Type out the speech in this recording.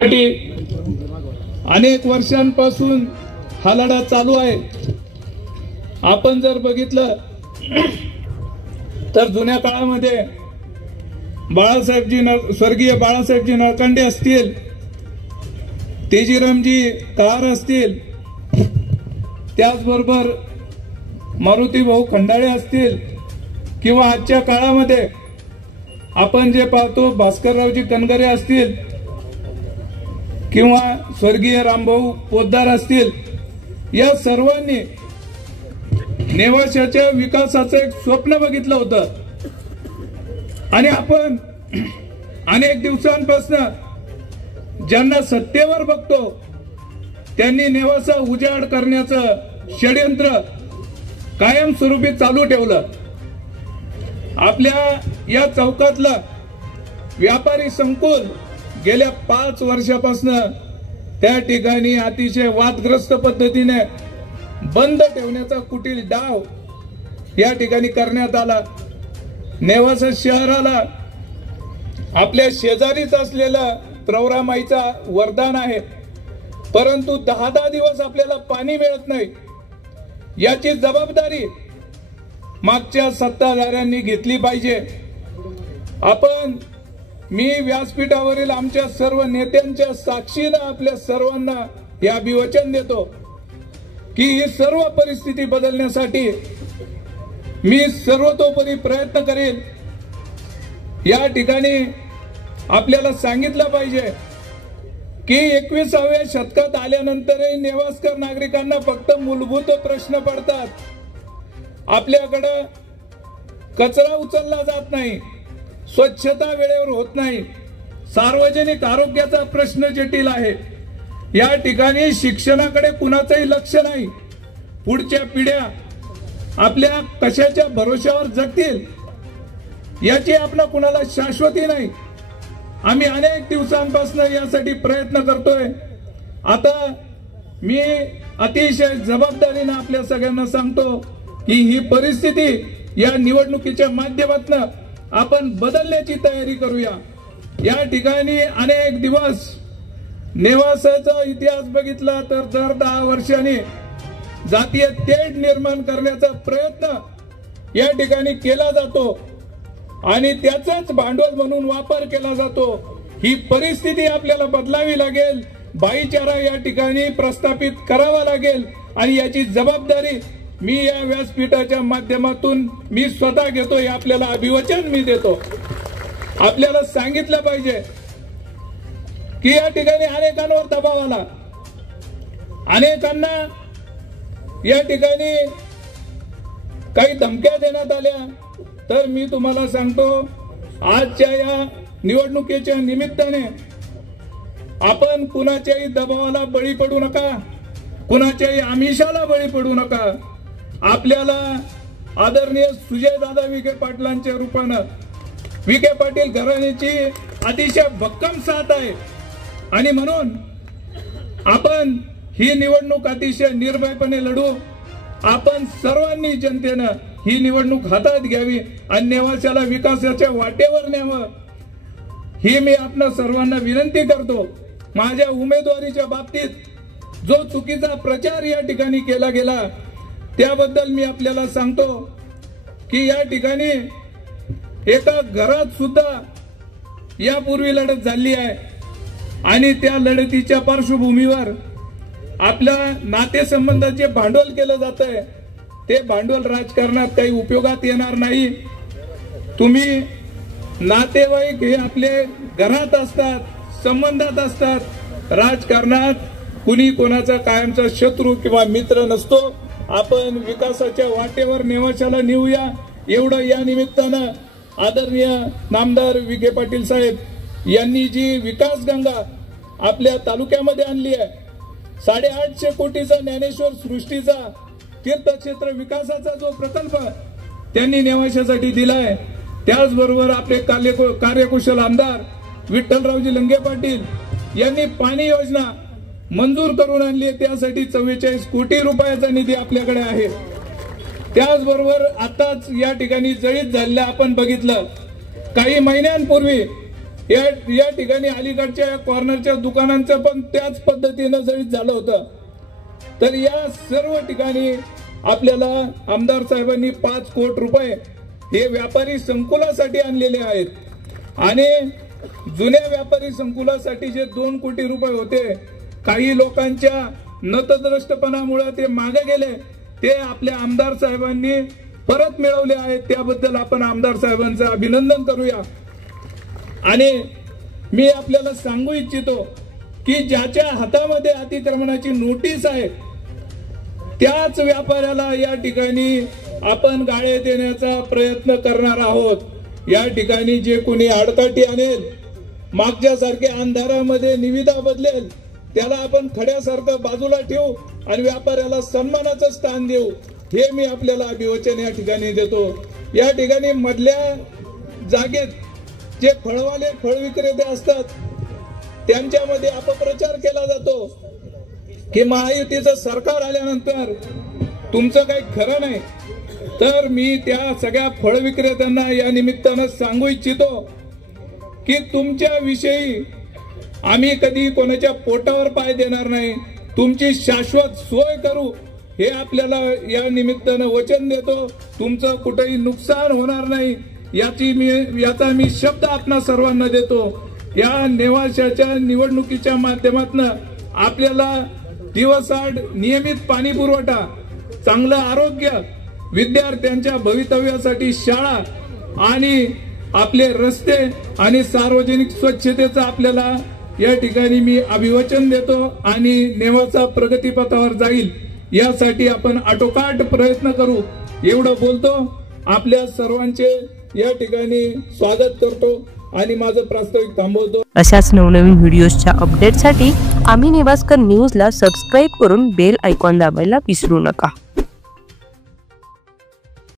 अनेक वर्षांपासून हा लढा चालू आहे। आपण जर बघितलं तर जुन्या काळामध्ये स्वर्गीय बाळासाहेबजी नळकांडे असतील, तेजीरामजी कहार असतील, त्याचबरोबर मारुती भाऊ खंडाळे असतील, किंवा आजच्या काळामध्ये आपण जे पाहतो भास्कररावजी कनगरे असतील, किंवा स्वर्गीय रामभाऊ पोद्दार असतील, या सर्वांनी नेवाशाच्या विकासाचं एक स्वप्न बघितलं होतं आणि आपण अनेक दिवसांपासून ज्यांना सत्तेवर बघतो त्यांनी नेवासा उजाड करण्याचं षडयंत्र कायमस्वरूपी चालू ठेवलं। आपल्या या चौकातलं व्यापारी संकुल गेल्या 5 वर्षापासून त्या ठिकाणी अतिशय वादग्रस्त पद्धतीने बंद ठेवण्याचा कुटील डाव या ठिकाणी करण्यात आला। नेवासा शहराला आपल्या शेजारीच असलेलं प्रवरामाईचा वरदान आहे, परंतु 10 दिवस आपल्याला पाणी मिळत नाही। याची जबाबदारी मागच्या सत्ताधाऱ्यांनी घेतली पाहिजे। मी व्यासपीठावरील आमच्या सर्व नेत्यांच्या साक्षीने आपल्या सर्वांना हे अभिवचन देतो की ही सर्व परिस्थिती बदलण्यासाठी मी सर्वतोपरी प्रयत्न करेन। या ठिकाणी आपल्याला सांगितलं पाहिजे की 21व्या शतकात आल्यानंतरही नेवास्कर नागरिकांना फक्त मूलभूत प्रश्न पडतात। आपल्याकडे कचरा उचलला जात नाही, स्वच्छता वेळेवर होत नाही, सार्वजनिक आरोग्याचा प्रश्न जटिल आहे। या ठिकाणी शिक्षणाकडे कुणाचंही लक्ष नाही। पुढच्या पिढ्या आपल्या कशाच्या भरोशावर जगतील याची आपला कुणाला शाश्वती नाही। आम्ही अनेक दिवसांपासून यासाठी प्रयत्न करतोय। आता मी अतिशय जबाबदारीने आपल्या सगळ्यांना सांगतो की ही परिस्थिती या निवडणुकीच्या माध्यमातून आपण बदलण्याची तयारी करूया। या ठिकाणी अनेक दिवस नेवासाचा इतिहास बघितला तर दर 10 वर्षांनी जातीय तेढ निर्माण करण्याचा प्रयत्न या ठिकाणी केला जातो आणि त्याचाच भांडवल म्हणून वापर केला जातो। ही परिस्थिती आपल्याला बदलावी लागेल, भाईचारा या ठिकाणी प्रस्थापित करावा लागेल आणि याची जबाबदारी मी या व्यासपीठाच्या माध्यमातून मी स्वतः घेतो। हे आपल्याला अभिवचन मी देतो। आपल्याला सांगितलं पाहिजे की या ठिकाणी अनेकांवर दबाव आला, अनेकांना या ठिकाणी काही धमक्या देण्यात आल्या। तर मी तुम्हाला सांगतो आजच्या या निवडणुकीच्या निमित्ताने आपण कुणाच्याही दबावाला बळी पडू नका, कुणाच्याही आमिषाला बळी पडू नका। आपल्याला आदरणीय सुजयदादा विखे पाटलांच्या रूपानं विखे पाटील घराण्याची अतिशय भक्कम साथ आहे आणि म्हणून आपण ही निवडणूक अतिशय निर्भयपणे लढू। आपण सर्वांनी जनतेनं ही निवडणूक हातात घ्यावी आणि नेवाशाला विकासाच्या वाटेवर न्यावं ही मी आपल्या सर्वांना विनंती करतो। माझ्या उमेदवारीच्या बाबतीत जो चुकीचा प्रचार या ठिकाणी केला गेला त्याबद्दल मी आपल्याला सांगतो की या ठिकाणी एका घरात सुद्धा यापूर्वी लढत झाली आहे आणि त्या लढतीच्या पार्श्वभूमीवर आपल्या नातेसंबंधाचे भांडवल केलं जात आहे। ते भांडवल राजकारणात काही उपयोगात येणार नाही। तुम्ही नातेवाईक हे आपले घरात असतात, संबंधात असतात। राजकारणात कुणी कोणाचा कायमचा शत्रू किंवा मित्र नसतो। आपण विकासाच्या वाटेवर नेवाशाला नेऊया एवढं या निमित्तानं आदरणीय नामदार विखे पाटील साहेब यांनी जी विकास गंगा आपल्या तालुक्यामध्ये आणली आहे, 850 कोटीचा ज्ञानेश्वर सृष्टीचा तीर्थक्षेत्र विकासाचा जो प्रकल्प त्यांनी नेवाशासाठी दिलाय, त्याचबरोबर आपले कार्यकुशल आमदार विठ्ठलरावजी लंगे पाटील यांनी पाणी योजना मंजूर करून आणली, त्यासाठी 44 कोटी रुपयाचा निधी आपल्याकडे आहे। त्याचबरोबर आताच या ठिकाणी जळीत झालेलं आपण बघितलं। काही महिन्यांपूर्वी या ठिकाणी अलीकडच्या कॉर्नरच्या दुकानांचं पण त्याच पद्धतीनं जळीत झालं होतं। तर या सर्व ठिकाणी आपल्याला आमदार साहेबांनी 5 कोटी रुपये हे व्यापारी संकुलासाठी आणलेले आहेत आणि जुन्या व्यापारी संकुलासाठी जे 2 कोटी रुपये होते, काही लोकांच्या नतद्रष्टपणामुळे ते मागे गेले, ते आपल्या आमदार साहेबांनी परत मिळवले आहेत। त्याबद्दल आपण आमदार साहेबांचं अभिनंदन करूया। आणि मी आपल्याला सांगू इच्छितो की ज्याच्या हातामध्ये अतिक्रमणाची नोटीस आहे त्याच व्यापाऱ्याला या ठिकाणी आपण गाळे देण्याचा प्रयत्न करणार आहोत। या ठिकाणी जे कोणी आडकाठी आणेल, मागच्या सारखे अंधारामध्ये निविदा बदलेल, त्याला आपण खड्यासारखं बाजूला ठेवू आणि व्यापाऱ्याला सन्मानाचं स्थान देऊ, हे मी आपल्याला अभिवचन या ठिकाणी देतो। या ठिकाणी मधल्या जागेत जे फळवाले फळ विक्रेते असतात त्यांच्यामध्ये अपप्रचार केला जातो की महायुतीचं सरकार आल्यानंतर तुमचं काही खरं नाही। तर मी त्या सगळ्या फळ विक्रेत्यांना या निमित्तानं सांगू इच्छितो की तुमच्या विषयी आम्ही कधी कोणाच्या पोटावर पाय देणार नाही, तुमची शाश्वत सोय करू हे आपल्याला या निमित्तानं वचन देतो। तुमचं कुठेही नुकसान होणार नाही याचा मी शब्द आपणा सर्वांना देतो। या नेवाशाच्या निवडणुकीच्या माध्यमातून आपल्याला दिवसाआड नियमित पाणी पुरवठा, चांगलं आरोग्य, विद्यार्थ्यांच्या भवितव्यासाठी शाळा आणि आपले रस्ते आणि सार्वजनिक स्वच्छतेचा आपल्याला या ठिकाणी मी अभिवचन देतो आणि नेवासा प्रगतीपथावर जाईल यासाठी आपण आटोकाट प्रयत्न करू, एवढं बोलतो। आपल्या सर्वांचे या ठिकाणी स्वागत करतो आणि माझं प्रास्ताविक थांबवतो। अशाच नवनवीन व्हिडिओजच्या अपडेटसाठी आम्ही नेवास्कर न्यूजला सबस्क्राईब करून बेल आयकॉन दाबायला विसरू नका।